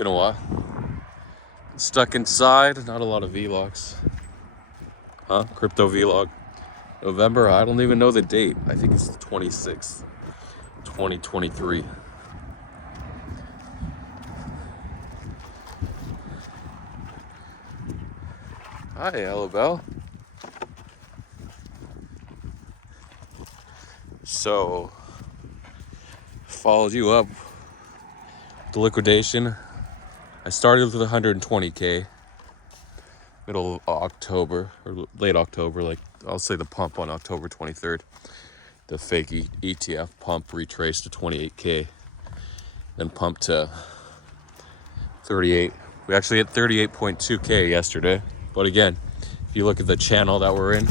Been a while. Stuck inside, not a lot of vlogs. Huh? Crypto vlog. November, I don't even know the date. I think it's the 26th, 2023. Hi, hello, Belle. So, followed you up. The liquidation. I started with 120K. Middle of October, or late October, like I'll say the pump on October 23rd. The fake ETF pump retraced to 28K. Then pumped to 38. We actually hit 38.2K yesterday. But again, if you look at the channel that we're in,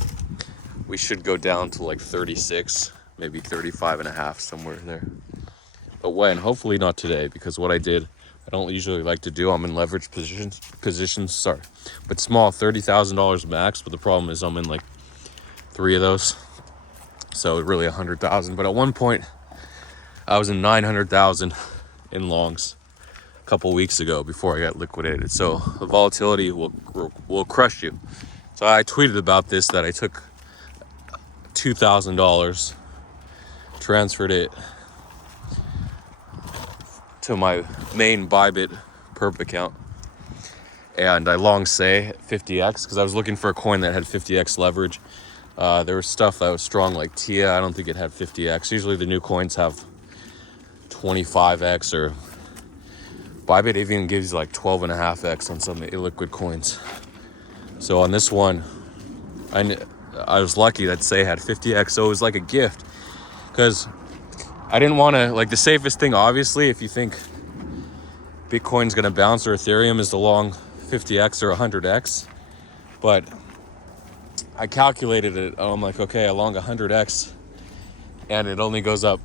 we should go down to like 36, maybe 35 and a half, somewhere there. But when? Hopefully not today, because what I did, I don't usually like to do. I'm in leverage positions, sorry. But small, $30,000 max, but the problem is I'm in like 3 of those. So really 100,000. But at one point, I was in 900,000 in longs a couple weeks ago before I got liquidated. So the volatility will crush you. So I tweeted about this, that I took $2,000, transferred it to my main Bybit perp account, and I long say 50x because I was looking for a coin that had 50x leverage. There was stuff that was strong like TIA. I don't think it had 50x. Usually the new coins have 25x, or Bybit even gives you like 12.5x on some illiquid coins. So on this one, I was lucky that Say had 50x, so it was like a gift, because I didn't want to, like, the safest thing, obviously, if you think Bitcoin's going to bounce or Ethereum, is the long 50x or 100x. But I calculated it. I'm like, okay, along 100x, and it only goes up,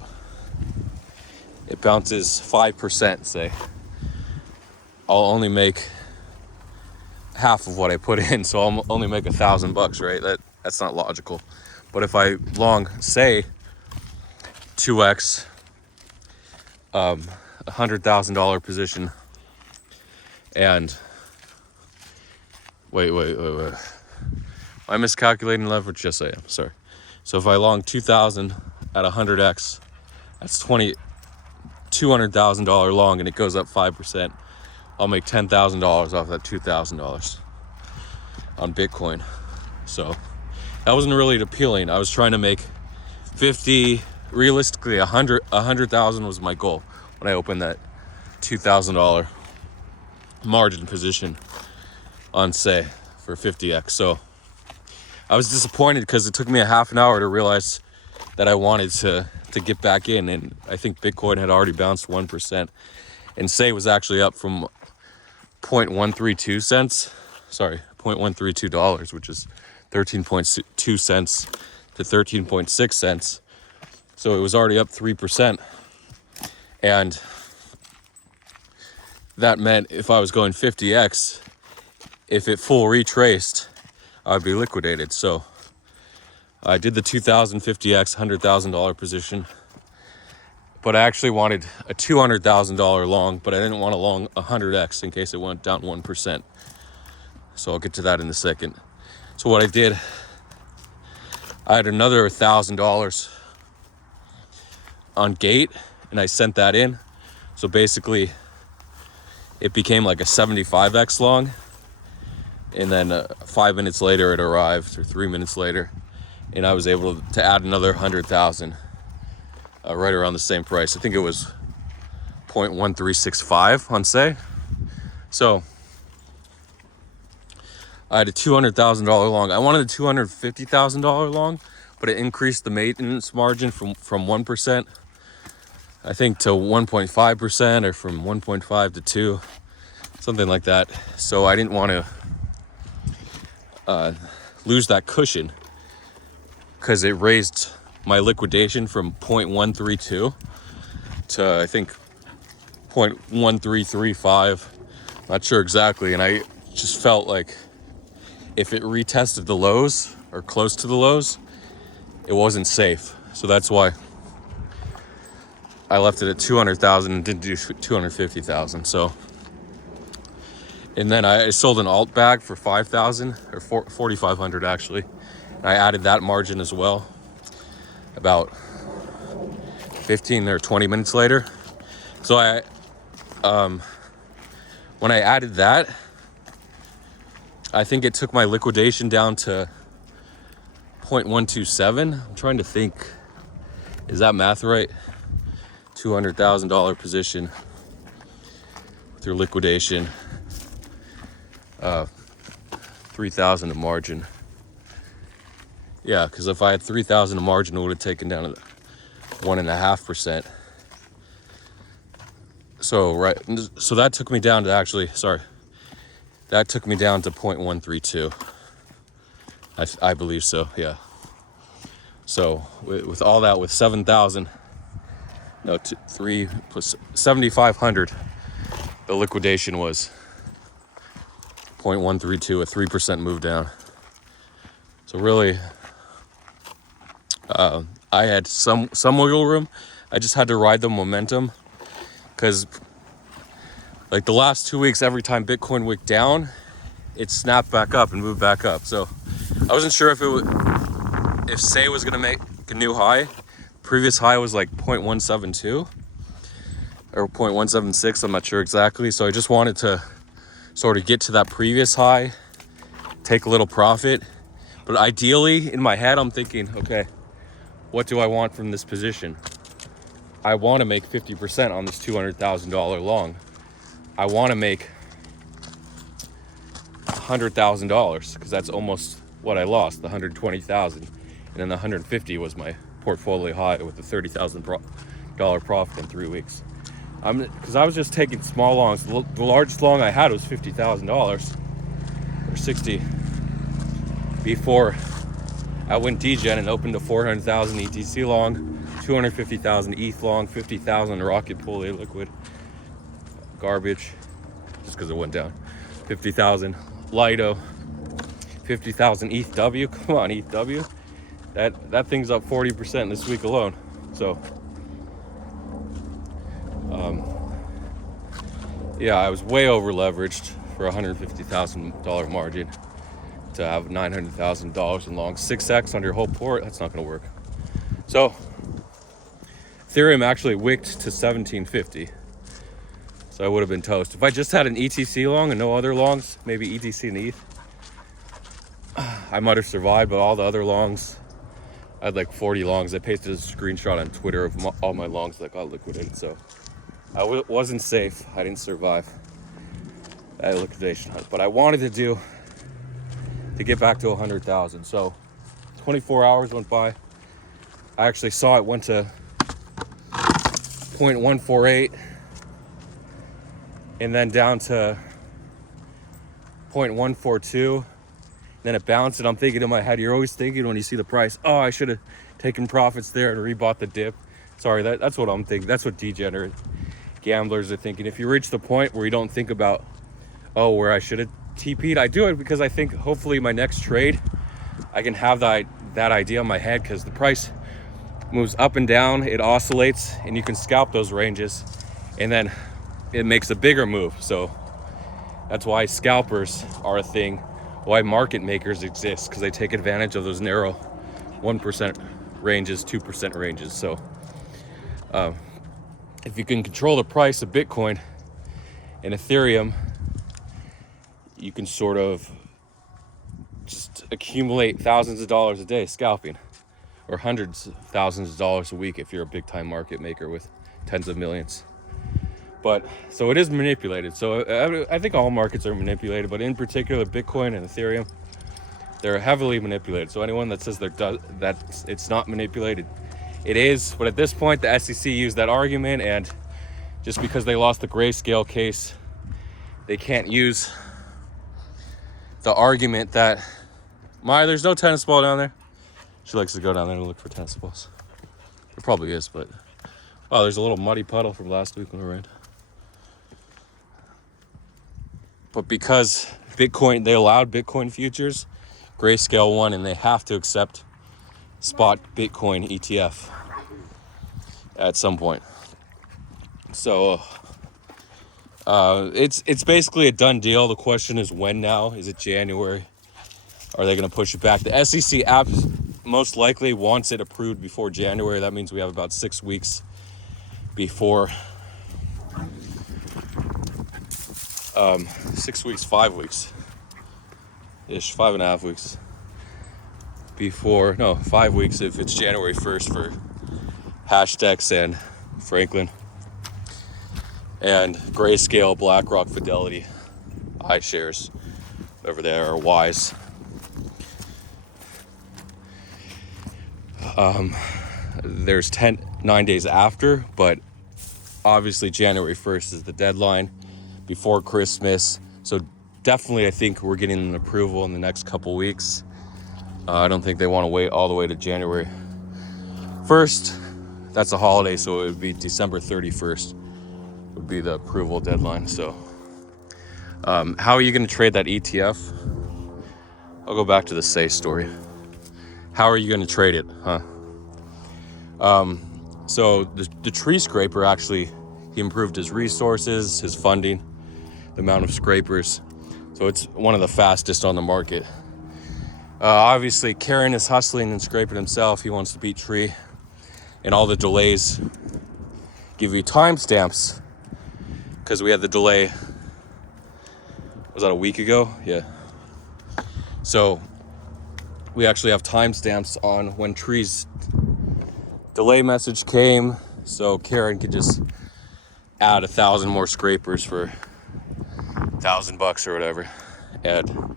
it bounces 5%, say. I'll only make half of what I put in, so I'll only make $1,000, right? That's not logical. But if I long, say, 2x, $100,000 position, and wait. Am I miscalculating leverage? Yes, I am. Sorry. So if I long 2,000 at 100x, that's $200,000 long, and it goes up 5%. I'll make $10,000 off that $2,000 on Bitcoin. So that wasn't really appealing. I was trying to make 50. Realistically, 100,000 was my goal when I opened that $2,000 margin position on Say for 50x. So I was disappointed because it took me a half an hour to realize that I wanted to get back in, and I think Bitcoin had already bounced 1%, and Say was actually up from 0.132 cents, sorry, $0.132, which is 13.2 cents to 13.6 cents. So it was already up 3%. And that meant if I was going 50x, if it full retraced, I'd be liquidated. So I did the 2,050x, $100,000 position. But I actually wanted a $200,000 long, but I didn't want a long 100x in case it went down 1%. So I'll get to that in a second. So what I did, I had another $1,000 on Gate, and I sent that in. So basically it became like a 75x long, and then 5 minutes later it arrived, or 3 minutes later, and I was able to add another 100,000 right around the same price. I think it was 0.1365 on Say. So I had a $200,000 long. I wanted a $250,000 long, but it increased the maintenance margin from 1%, I think, to 1.5%, or from 1.5 to 2, something like that. So I didn't want to lose that cushion, because it raised my liquidation from 0.132 to, I think, 0.1335. Not sure exactly. And I just felt like if it retested the lows or close to the lows, it wasn't safe. So that's why I left it at 200,000 and didn't do 250,000. So And then I sold an alt bag for 5,000 or 4,500 actually. And I added that margin as well about 15 or 20 minutes later. So when I added that, I think it took my liquidation down to 0.127. I'm trying to think, is that math right? $200,000 position with your liquidation, 3,000 of margin. Yeah, because if I had 3,000 of margin, it would have taken down to 1.5%. So that took me down to that took me down to 0.132. I believe so, yeah. So with all that, with 7,000, no, 3 plus 7,500, the liquidation was 0.132, a 3% move down. So really, I had some wiggle room. I just had to ride the momentum, because like the last 2 weeks, every time Bitcoin wicked down, it snapped back up and moved back up. So I wasn't sure if Say was gonna make a new high. Previous high was like 0.172 or 0.176. I'm not sure exactly. So I just wanted to sort of get to that previous high, take a little profit. But ideally, in my head, I'm thinking, okay, what do I want from this position? I want to make 50% on this $200,000 long. I want to make $100,000, because that's almost what I lost, the 120,000, and then the 150 was my portfolio high with the $30,000 profit in 3 weeks. Because I was just taking small longs. The largest long I had was $50,000 or 60 before I went degen and opened a 400,000 ETC long, 250,000 ETH long, 50,000 Rocket Pool liquid garbage, just because it went down, 50,000 Lido, 50,000 ETH W. Come on, ETH W. That thing's up 40% this week alone. So yeah, I was way over leveraged for a $150,000 margin to have $900,000 in long. 6x on your whole port, that's not going to work. So Ethereum actually wicked to 1750. So I would have been toast. If I just had an ETC long and no other longs, maybe ETC and ETH, I might have survived. But all the other longs, I had like 40 longs. I pasted a screenshot on Twitter of all my longs that got liquidated. So I wasn't safe. I didn't survive that liquidation hunt. But I wanted to get back to 100,000. So 24 hours went by. I actually saw it went to 0.148 and then down to 0.142. Then it bounced, and I'm thinking in my head, you're always thinking when you see the price, oh, I should have taken profits there and rebought the dip. Sorry, that's what I'm thinking. That's what degenerate gamblers are thinking. If you reach the point where you don't think about, oh, where I should have TP'd, I do it because I think hopefully my next trade, I can have that idea in my head, because the price moves up and down, it oscillates, and you can scalp those ranges, and then it makes a bigger move. So that's why scalpers are a thing, why market makers exist, because they take advantage of those narrow 1% ranges, 2% ranges. So if you can control the price of Bitcoin and Ethereum, you can sort of just accumulate thousands of dollars a day scalping, or hundreds of thousands of dollars a week if you're a big time market maker with tens of millions. But so it is manipulated. So I think all markets are manipulated, but in particular Bitcoin and Ethereum, they're heavily manipulated. So anyone that says that it's not manipulated, it is. But at this point, the SEC used that argument, and just because they lost the Grayscale case, they can't use the argument that there's no tennis ball down there. She likes to go down there to look for tennis balls. There probably is, but wow, there's a little muddy puddle from last week when it rained. But because Bitcoin, they allowed Bitcoin futures, Grayscale won, and they have to accept spot Bitcoin ETF at some point. So It's basically a done deal. The question is when now? Is it January? Are they going to push it back? The SEC app most likely wants it approved before January. That means we have about 6 weeks before 6 weeks, 5 weeks ish, 5.5 weeks before, no, 5 weeks if it's January 1st for Hashdex and Franklin and Grayscale, BlackRock, Fidelity, iShares, whatever they are, Wise. There's 9 days after, but obviously January 1st is the deadline before Christmas. So definitely I think we're getting an approval in the next couple weeks. I don't think they want to wait all the way to January 1st. That's a holiday, so it would be December 31st would be the approval deadline. So how are you going to trade that ETF? I'll go back to the Say story. How are you going to trade it, huh? So the tree scraper, actually, he improved his resources, his funding, the amount of scrapers. So it's one of the fastest on the market. Obviously, Karen is hustling and scraping himself. He wants to beat tree. And all the delays give you timestamps. Because we had the delay, was that a week ago? Yeah. So we actually have timestamps on when trees delay message came, so Karen could just add 1,000 more scrapers for $1,000 or whatever, and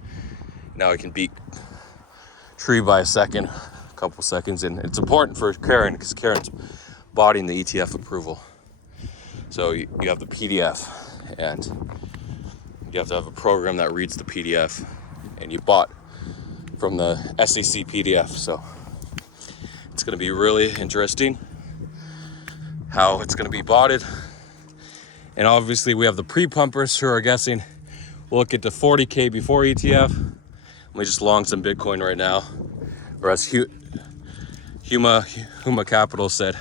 now we can beat tree by a couple seconds. And it's important for Karen because Karen's bodying the ETF approval. So you have the PDF, and you have to have a program that reads the PDF, and you bought from the SEC PDF. So it's going to be really interesting how it's going to be botted. And obviously we have the pre-pumpers who are guessing we'll get to 40K before ETF. We just long some Bitcoin right now. Or as Huma Capital said,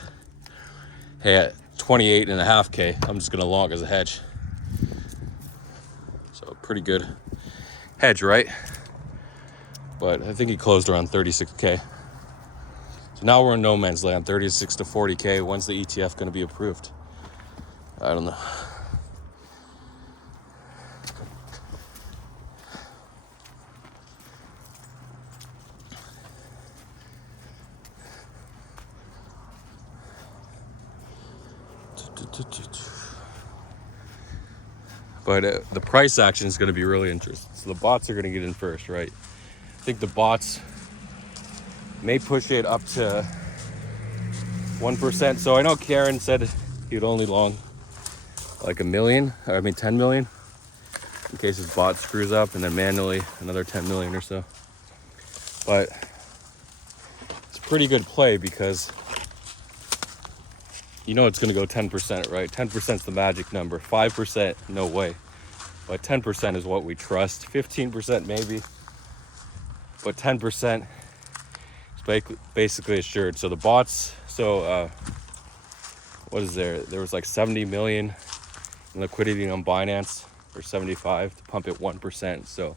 hey, at 28.5K, I'm just going to long as a hedge. So pretty good hedge, right? But I think he closed around 36K. So now we're in no man's land, 36 to 40K. When's the ETF going to be approved? I don't know. But the price action is going to be really interesting. So the bots are going to get in first, right? I think the bots may push it up to 1%. So I know Karen said he'd only long like 10 million, in case his bot screws up, and then manually another 10 million or so. But it's a pretty good play because you know it's going to go 10%, right? 10% is the magic number. 5%, no way. But 10% is what we trust. 15% maybe. But 10% is basically assured. So the bots, what is there? There was like 70 million in liquidity on Binance, or 75 to pump it 1%. So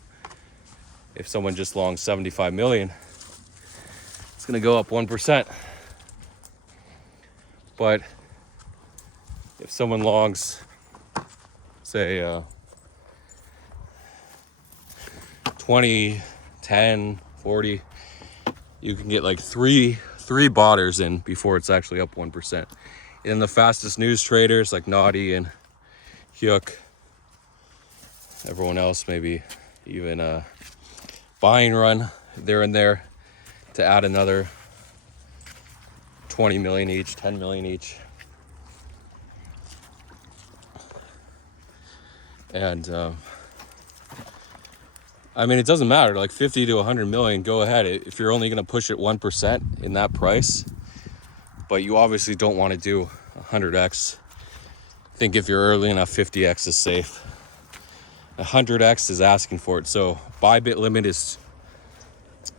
if someone just longs 75 million, it's going to go up 1%. But if someone longs, say, 20, 10, 40, you can get like three botters in before it's actually up 1%. And the fastest news traders like Naughty and Hyuk, everyone else, maybe even Buying Run, they're in there to add another 20 million each, 10 million each. And I mean, it doesn't matter, like 50 to 100 million, go ahead. If you're only going to push it 1% in that price, but you obviously don't want to do 100x. I think if you're early enough, 50x is safe. 100x is asking for it. So Bybit limit is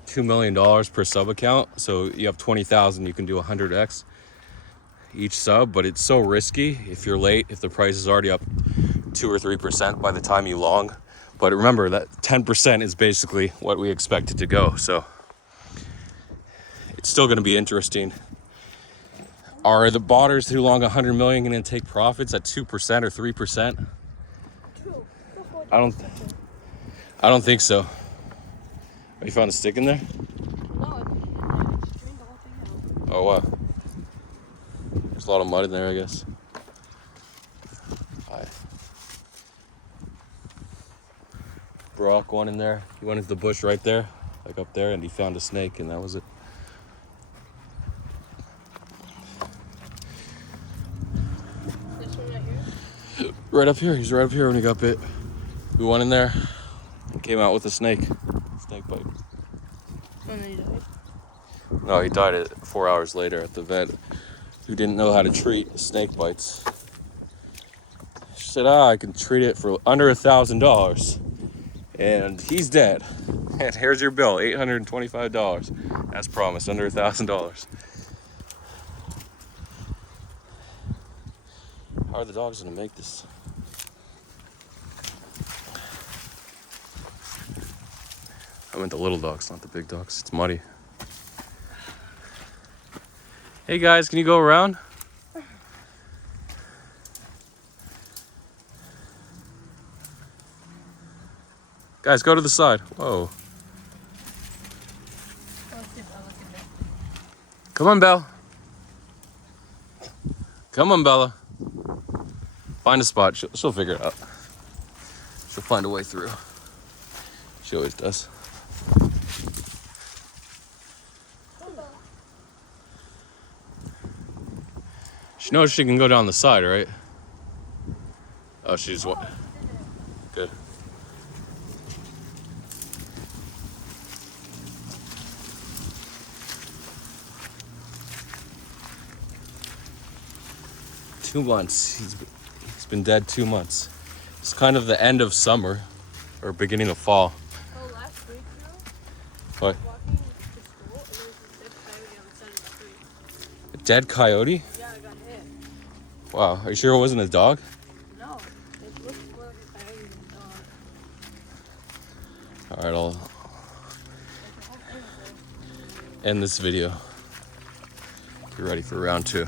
$2 million per sub account. So you have 20,000, you can do 100x each sub, but it's so risky. If you're late, if the price is already up 2 or 3% by the time you long. But remember that 10% is basically what we expect it to go. So it's still going to be interesting. Are the botters who long 100 million going to take profits at 2% or 3%? I don't think so. Oh, you found a stick in there? No, I just drained the whole thing out. Oh wow. There's a lot of mud in there, I guess. Hi. Brock went in there. He went into the bush right there, like up there, and he found a snake, and that was it. This one right here? Right up here. He's right up here when he got bit. We went in there and came out with a snake. Snake bite. And then he died? No, he died 4 hours later at the vet, who didn't know how to treat snake bites. She said, I can treat it for under $1,000. And he's dead. And here's your bill, $825. As promised, under $1,000. How are the dogs gonna make this? I meant the little dogs, not the big dogs. It's muddy. Hey guys, can you go around? Guys, go to the side. Whoa. Come on, Belle. Come on, Bella. Find a spot. She'll figure it out. She'll find a way through. She always does. She knows she can go down the side, right? Oh, she's what? Good. Two months. He's been dead 2 months. It's kind of the end of summer or beginning of fall. Oh, last week, What? walking to school, and there was this dead coyote on the side of the street. A dead coyote? Yeah, I got hit. Wow. Are you sure it wasn't a dog? No, it looked more like a coyote than a dog. All right, I'll Like the whole thing was there. end this video. Get ready for round 2.